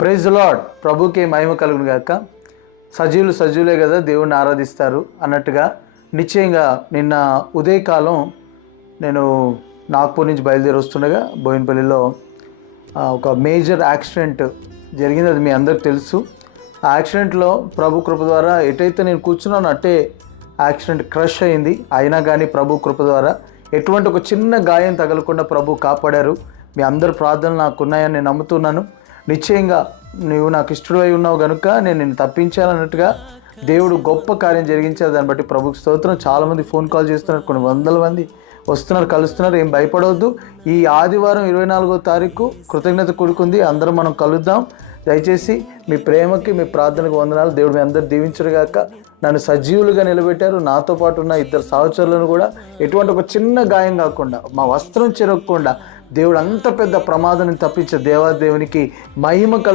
Praise lord. ప్రభుకి మహిమ కలుగును గాక. సజీవులే కదా దేవుణ్ణి ఆరాధిస్తారు అన్నట్టుగా నిశ్చయంగా నిన్న ఉదయకాలం నేను నాగ్పూర్ నుంచి బయలుదేరి వస్తుండగా బోయినపల్లిలో ఒక మేజర్ యాక్సిడెంట్ జరిగింది. అది మీ అందరికి తెలుసు. ఆ యాక్సిడెంట్లో ప్రభు కృప ద్వారా ఎటైతే నేను కూర్చున్నాను అట్టే యాక్సిడెంట్ క్రష్ అయింది. అయినా కానీ ప్రభు కృప ద్వారా ఎటువంటి ఒక చిన్న గాయం తగలకుండా ప్రభు కాపాడారు. మీ అందరి ప్రార్థనలు నాకున్నాయని నేను నమ్ముతున్నాను. నిశ్చయంగా నువ్వు నాకు ఇష్టడై ఉన్నావు కనుక నేను నిన్ను తప్పించాలన్నట్టుగా దేవుడు గొప్ప కార్యం జరిగించారు. దాన్ని బట్టి ప్రభుకి స్తోత్రం. చాలామంది ఫోన్ కాల్ చేస్తున్నారు, కొన్ని వందల మంది వస్తున్నారు, కలుస్తున్నారు. ఏం భయపడవద్దు. ఈ ఆదివారం 24వ తారీఖు కృతజ్ఞత కూడుకుంది. అందరం మనం కలుద్దాం. దయచేసి మీ ప్రేమకి మీ ప్రార్థనకు వందనాలు. దేవుడు మీ అందరు దీవించరుగాక. నన్ను సజీవులుగా నిలబెట్టారు. నాతో పాటు ఉన్న 2 సహచరులను కూడా ఎటువంటి ఒక చిన్న గాయం కాకుండా, మా వస్త్రం చెరగకుండా దేవుడు అంత పెద్ద ప్రమాదాన్ని తప్పించే దేవాదేవునికి మహిమ